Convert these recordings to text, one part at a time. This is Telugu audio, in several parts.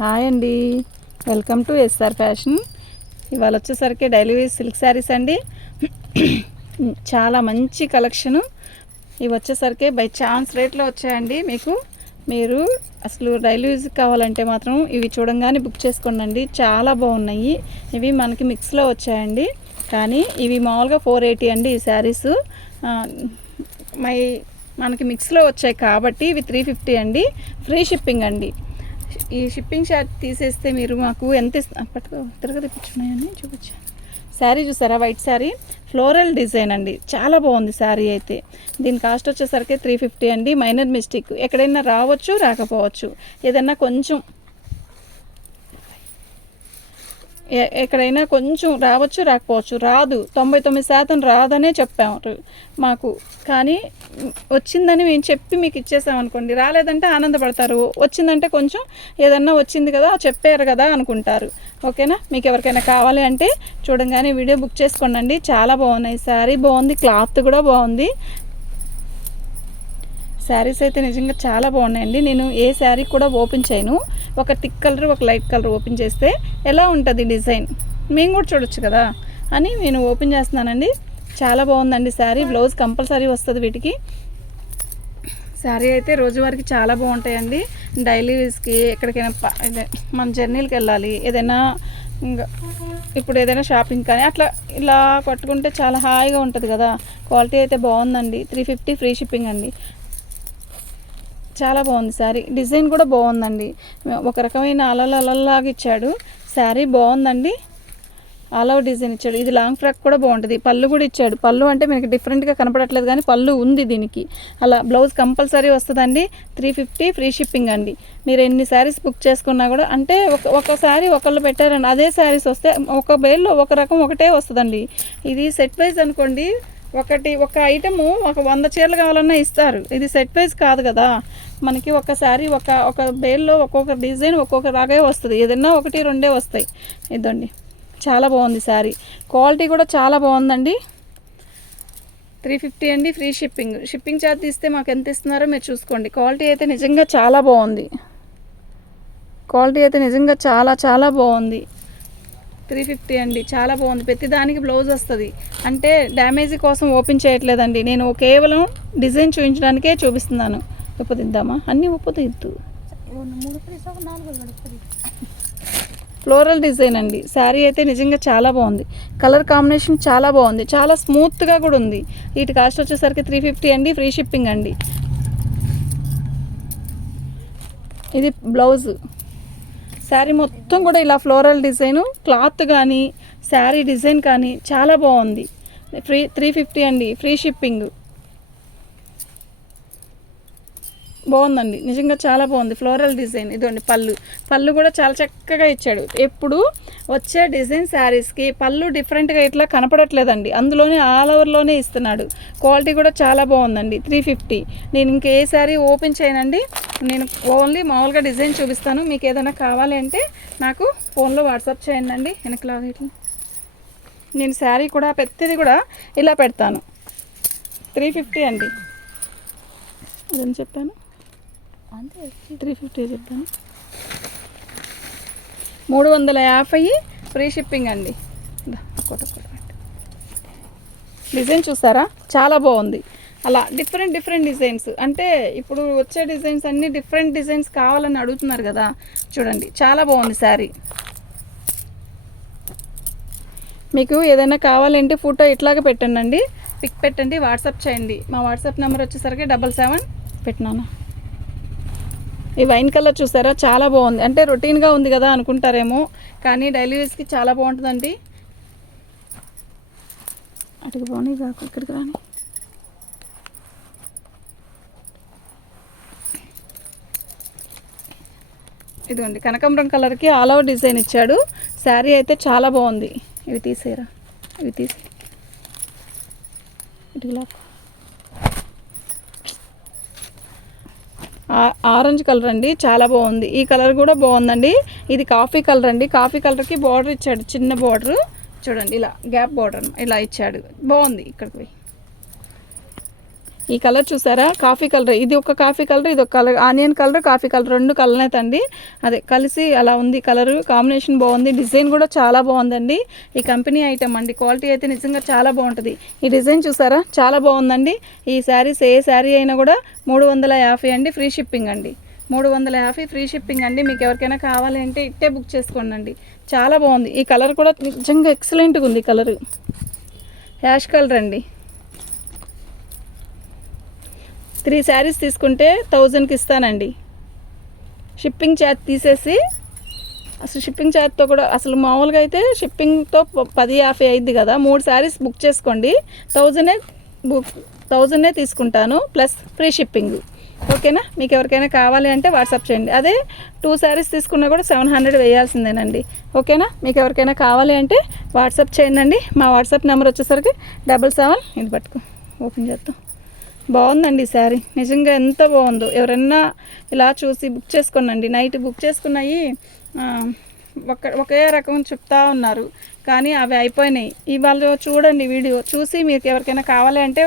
హాయ్ అండి, వెల్కమ్ టు ఎస్ఆర్ ఫ్యాషన్. ఇవాళ వచ్చేసరికి డైలీ వేర్ సిల్క్ శారీస్ అండి. చాలా మంచి కలెక్షను. ఇవి వచ్చేసరికి బై ఛాన్స్ రేట్లో వచ్చాయండి. మీరు అసలు డైలీ యూజ్ కావాలంటే మాత్రం ఇవి చూడంగానే బుక్ చేసుకోండి. చాలా బాగున్నాయి. ఇవి మనకి మిక్స్లో వచ్చాయండి, కానీ ఇవి మామూలుగా 480 అండి ఈ శారీస్. మనకి మిక్స్లో వచ్చాయి కాబట్టి ఇవి 350 అండి. ఫ్రీ షిప్పింగ్ అండి. ఈ షిప్పింగ్ ఛార్జ్ తీసేస్తే మీరు మాకు ఎంత పట్టుకో తిరగ తెప్పించున్నాయని చూపించాను. శారీ చూసారా, వైట్ శారీ, ఫ్లోరల్ డిజైన్ అండి. చాలా బాగుంది శారీ అయితే. దీని కాస్ట్ వచ్చేసరికి 350 అండి. మైనర్ మిస్టేక్, ఎక్కడైనా రావచ్చు రాకపోవచ్చు, ఏదన్నా కొంచెం ఎక్కడైనా కొంచెం రావచ్చు రాకపోవచ్చు. రాదు, 99% రాదనే చెప్పారు మాకు. కానీ వచ్చిందని మేము చెప్పి మీకు ఇచ్చేసామనుకోండి, రాలేదంటే ఆనందపడతారు, వచ్చిందంటే కొంచెం ఏదన్నా వచ్చింది కదా చెప్పారు కదా అనుకుంటారు. ఓకేనా? మీకు ఎవరికైనా కావాలి అంటే చూడంగానే వీడియో బుక్ చేసుకోండి. చాలా బాగున్నాయి. శారీ బాగుంది, క్లాత్ కూడా బాగుంది. శారీస్ అయితే నిజంగా చాలా బాగున్నాయండి. నేను ఏ శారీ కూడా ఓపెన్ చేయను. ఒక థిక్ కలర్, ఒక లైట్ కలర్ ఓపెన్ చేస్తే ఎలా ఉంటుంది డిజైన్ మేము కూడా చూడొచ్చు కదా అని నేను ఓపెన్ చేస్తున్నానండి. చాలా బాగుందండి శారీ. బ్లౌజ్ కంపల్సరీ వస్తుంది వీటికి. శారీ అయితే రోజువారికి చాలా బాగుంటాయండి. డైలీ యూస్కి, ఎక్కడికైనా మన జర్నీలకు వెళ్ళాలి, ఏదైనా ఇంకా ఇప్పుడు ఏదైనా షాపింగ్ కానీ అట్లా ఇలా కట్టుకుంటే చాలా హాయిగా ఉంటుంది కదా. క్వాలిటీ అయితే బాగుందండి. 350 ఫ్రీ షిప్పింగ్ అండి. చాలా బాగుంది శారీ. డిజైన్ కూడా బాగుందండి. ఒక రకమైన అలలాగా ఇచ్చాడు. శారీ బాగుందండి. ఆల్ ఓవర్ డిజైన్ ఇచ్చాడు. ఇది లాంగ్ ఫ్రాక్ కూడా బాగుంటుంది. పళ్ళు కూడా ఇచ్చాడు. పళ్ళు అంటే మీకు డిఫరెంట్గా కనపడట్లేదు, కానీ పళ్ళు ఉంది దీనికి. అలా బ్లౌజ్ కంపల్సరీ వస్తుందండి. 350 ఫ్రీ షిప్పింగ్ అండి. మీరు ఎన్ని శారీస్ బుక్ చేసుకున్నా కూడా, అంటే ఒక శారీ ఒకళ్ళు పెట్టారండి, అదే శారీస్ వస్తే ఒక బేల్లో ఒక రకం ఒకటే వస్తుందండి. ఇది సెట్ వైజ్ అనుకోండి, ఒక ఐటము ఒక 100 చీరలు కావాలన్నా ఇస్తారు. ఇది సెట్ వైజ్ కాదు కదా. మనకి ఒక శారీ ఒక బేల్లో ఒక్కొక్క డిజైన్ ఒక్కొక్క రాగే వస్తుంది. ఏదైనా 1-2 వస్తాయి. ఇదండి, చాలా బాగుంది శారీ. క్వాలిటీ కూడా చాలా బాగుందండి. 350 అండి. Free shipping. షిప్పింగ్ ఛార్జ్ తీస్తే మాకు ఎంత ఇస్తున్నారో మీరు చూసుకోండి. క్వాలిటీ అయితే నిజంగా చాలా బాగుంది. క్వాలిటీ అయితే నిజంగా చాలా చాలా బాగుంది. 350 అండి. చాలా బాగుంది. ప్రతిదానికి బ్లౌజ్ వస్తుంది. అంటే డ్యామేజ్ కోసం ఓపెన్ చేయట్లేదండి. నేను కేవలం డిజైన్ చూపించడానికే చూపిస్తున్నాను. ఉప్పదిద్దామా? అన్నీ ఉప్పదిద్దు. ఫ్లోరల్ డిజైన్ అండి. శారీ అయితే నిజంగా చాలా బాగుంది. కలర్ కాంబినేషన్ చాలా బాగుంది. చాలా స్మూత్గా కూడా ఉంది. వీటి కాస్ట్ వచ్చేసరికి 350 అండి. ఫ్రీ షిప్పింగ్ అండి. ఇది బ్లౌజు. శారీ మొత్తం కూడా ఇలా ఫ్లోరల్ డిజైను, క్లాత్ కానీ శారీ డిజైన్ కానీ చాలా బాగుంది. 350 అండి. Free shipping. బాగుందండి, నిజంగా చాలా బాగుంది. Floral design. ఇదండి పళ్ళు కూడా చాలా చక్కగా ఇచ్చాడు. ఎప్పుడు వచ్చే డిజైన్ శారీస్కి పళ్ళు డిఫరెంట్గా ఇట్లా కనపడట్లేదండి. అందులోనే ఆల్ ఓవర్లోనే ఇస్తున్నాడు. క్వాలిటీ కూడా చాలా బాగుందండి. 350. నేను ఇంకే శారీ ఓపెన్ చేయనండి. నేను ఓన్లీ మామూలుగా డిజైన్ చూపిస్తాను. మీకు ఏదైనా కావాలి అంటే నాకు ఫోన్లో వాట్సాప్ చేయండి. వెనకలాగా ఇట్లా నేను శారీ కూడా ప్రతిదీ కూడా ఇలా పెడతాను. 350 అండి. అదేం చెప్పాను, అంతే 350 చెప్పాను. 350 ఫ్రీ షిప్పింగ్ అండి. డిజైన్ చూసారా, చాలా బాగుంది. అలా డిఫరెంట్ డిజైన్స్, అంటే ఇప్పుడు వచ్చే డిజైన్స్ అన్నీ డిఫరెంట్ డిజైన్స్ కావాలని అడుగుతున్నారు కదా. చూడండి, చాలా బాగుంది శారీ. మీకు ఏదైనా కావాలంటే ఫోటో ఇట్లాగే పెట్టండి, పిక్ పెట్టండి, వాట్సాప్ చేయండి. మా వాట్సాప్ నెంబర్ వచ్చేసరికి 77 పెట్టినాను. ఈ వైన్ కలర్ చూసారా, చాలా బాగుంది. అంటే రొటీన్గా ఉంది కదా అనుకుంటారేమో, కానీ డైలీ యూస్కి చాలా బాగుంటుందండి. అటుకు పోనీ కాకు, ఇక్కడికి రాని. ఇదిగోండి, కనకాంబరం కలర్కి ఆల్ ఓవర్ డిజైన్ ఇచ్చాడు. శారీ అయితే చాలా బాగుంది. ఇవి తీసేరా, ఇవి తీసే ఇటులా. ఆరెంజ్ కలర్ అండి, చాలా బాగుంది. ఈ కలర్ కూడా బాగుందండి. ఇది కాఫీ కలర్ అండి. కాఫీ కలర్కి బార్డర్ ఇచ్చాడు, చిన్న బార్డర్ చూడండి, ఇలా గ్యాప్ బార్డర్ ఇలా ఇచ్చాడు. బాగుంది. ఇక్కడికి పోయి ఈ కలర్ చూసారా, కాఫీ కలర్, ఇది ఒక కాఫీ కలర్, ఇది ఒక colour, onion colour, coffee colour, 2 colours అండి. అదే కలిసి అలా ఉంది కలర్ కాంబినేషన్, బాగుంది. డిజైన్ కూడా చాలా బాగుందండి. ఈ కంపెనీ ఐటమ్ అండి, క్వాలిటీ అయితే నిజంగా చాలా బాగుంటుంది. ఈ డిజైన్ చూసారా, చాలా బాగుందండి. ఈ శారీస్ ఏ శారీ అయినా కూడా 350 అండి, ఫ్రీ షిప్పింగ్ అండి. 350 ఫ్రీ షిప్పింగ్ అండి. మీకు ఎవరికైనా కావాలి అంటే ఇట్టే బుక్ చేసుకోండి. చాలా బాగుంది. ఈ కలర్ కూడా నిజంగా ఎక్సలెంట్గా ఉంది. కలర్ యాష్ కలర్ అండి. 3 శారీస్ తీసుకుంటే 1000కి ఇస్తానండి. షిప్పింగ్ ఛార్జ్ తీసేసి, అసలు షిప్పింగ్ ఛార్జ్తో కూడా అసలు మామూలుగా అయితే షిప్పింగ్తో 1050 అయింది కదా. 3 శారీస్ బుక్ చేసుకోండి, 1000 తీసుకుంటాను ప్లస్ ఫ్రీ షిప్పింగ్. ఓకేనా? మీకు ఎవరికైనా కావాలి అంటే వాట్సాప్ చేయండి. అదే 2 శారీస్ తీసుకున్నా కూడా 700 వేయాల్సిందేనండి. ఓకేనా? మీకు ఎవరికైనా కావాలి అంటే వాట్సాప్ చేయండి. మా వాట్సాప్ నెంబర్ వచ్చేసరికి 77, ఇది పట్టుకో, ఓపెన్ చేద్దాం. బాగుందండి ఈ శారీ, నిజంగా ఎంత బాగుందో. ఎవరన్నా ఇలా చూసి బుక్ చేసుకోండి. నైట్ బుక్ చేసుకున్నాయి ఒకే రకం చెప్తా ఉన్నారు, కానీ అవి అయిపోయినాయి. ఇవాళ చూడండి వీడియో చూసి మీకు ఎవరికైనా కావాలి అంటే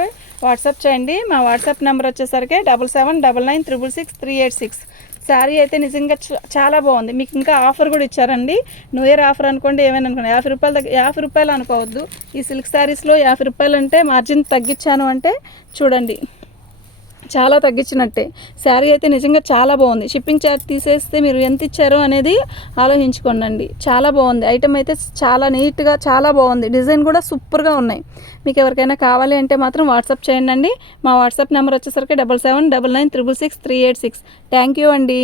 వాట్సాప్ చేయండి. మా వాట్సాప్ నెంబర్ వచ్చేసరికి 7799666386. శారీ అయితే నిజంగా చాలా బాగుంది. మీకు ఇంకా ఆఫర్ కూడా ఇచ్చారండి. న్యూ ఇయర్ ఆఫర్ అనుకోండి, ఏమైనా అనుకోండి. 50 రూపాయల దగ్గర, 50 రూపాయలు అనుకోవద్దు. ఈ సిల్క్ శారీస్లో 50 రూపాయలు అంటే మార్జిన్ తగ్గించాను అంటే చూడండి, చాలా తగ్గించినట్టే. శారీ అయితే నిజంగా చాలా బాగుంది. షిప్పింగ్ ఛార్జ్ తీసేస్తే మీరు ఎంత ఇచ్చారో అనేది ఆలోచించుకోండి. చాలా బాగుంది. ఐటమ్ అయితే చాలా నీట్గా చాలా బాగుంది. డిజైన్ కూడా సూపర్గా ఉన్నాయి. మీకు ఎవరికైనా కావాలి అంటే మాత్రం వాట్సాప్ చేయండి. మా వాట్సాప్ నెంబర్ వచ్చేసరికి 7799666386. థ్యాంక్ యూ అండి.